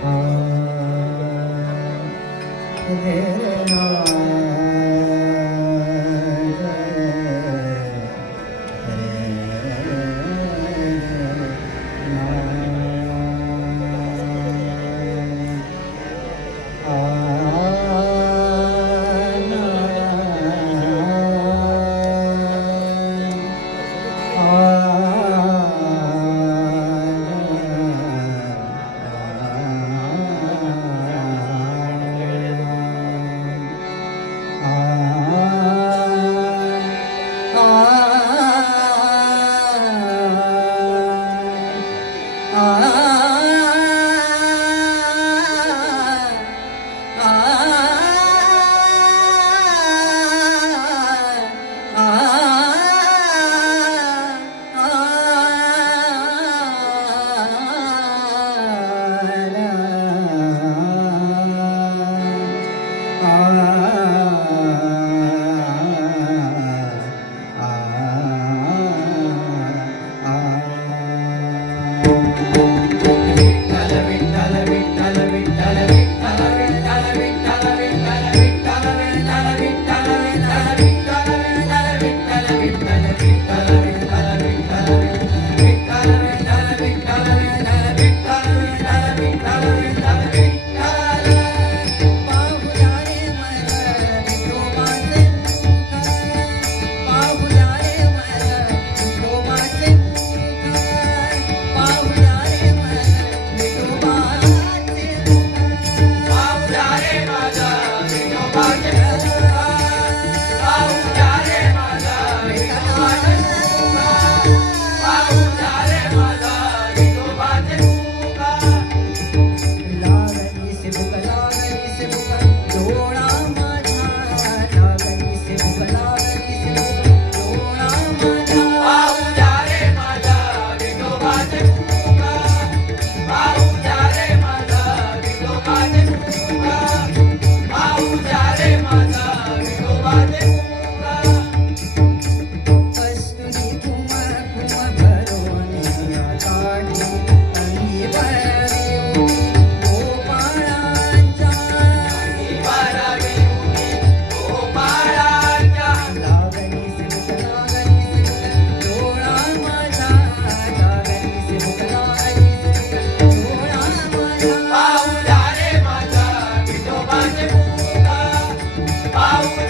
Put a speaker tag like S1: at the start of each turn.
S1: Ah, there are.
S2: Power